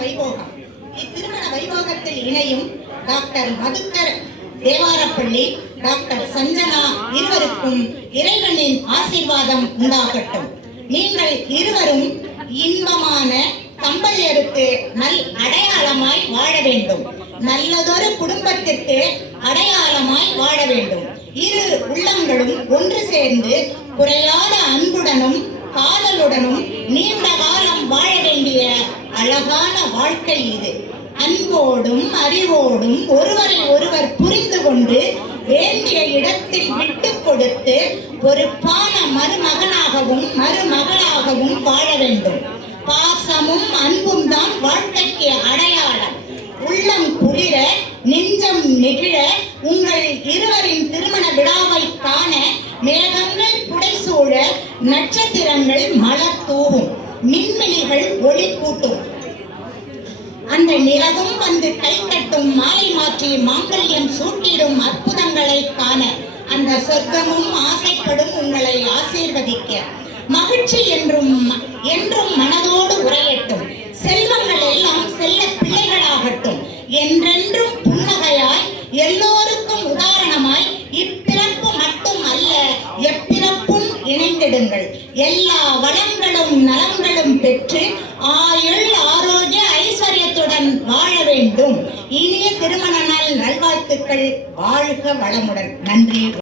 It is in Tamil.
வைபோகம். இத்திருமண வைபோகத்தில் இணையும் டாக்டர் மதுக்கர் தேவாரப்பள்ளி, டாக்டர் சஞ்சனா இருவருக்கும் இறைவனின் ஆசீர்வாதம் உண்டாகட்டும். நீங்கள் இருவரும் இன்பமான தம்பதியருக்கு நல் அடையாளமாய் வாழ வேண்டும். நல்லதொரு குடும்பத்திற்கு அடையாளமாய் வாழ வேண்டும். இரு உள்ளங்களும் ஒன்று சேர்ந்து குறையாத அன்புடனும் காதலுடனும் நீண்ட காலம் வாழ வேண்டிய அழகான வாழ்க்கை இது. அன்போடும் அறிவோடும் ஒருவரை ஒருவர் புரிந்து கொண்டு வேண்டிய இடத்தில் விட்டு கொடுத்து பொறுப்பான மருமகனாகவும் மருமகளாகவும் வாழ வேண்டும். பாசமும் அன்பும் தான் வாழ்க்கைக்கு அடையாளம். உள்ளம் குளிர நெஞ்சம் நெகிழ உங்கள் இருவரின் திருமண விழாவை காண மேகங்கள் புடைசூழ நட்சத்திரங்கள் மலர் தூவும், மின்மினிகள் ஒளி கூட்டும். அந்த நிலவும் வந்து கை தட்டும், மாலை மாற்றி மாங்கல்யம் சூட்டிடும் அற்புதங்களை காண அந்த சொர்க்கமும் ஆசைப்படும் உங்களை ஆசீர்வதிக்க. மகிழ்ச்சி என்றும் மனதோடு உரையட்டும். செல்வங்கள் எல்லாம் செல்ல பிள்ளைகளாகட்டும். என்றென்றும் புன்னகையாய் எல்லோருக்கும் உதாரணமாய் இப்பிறப்பு மட்டும் அல்ல எப்பிறப்பும் இணைந்திடுங்கள். எல்லா வளங்களும் நலங்களும் பெற்று ஆயுள் ஆரோக்கிய ஐஸ்வர்யத்துடன் வாழ வேண்டும். இனிய திருமண நாள் நல்வாழ்த்துக்கள். வாழ்க வளமுடன். நன்றி.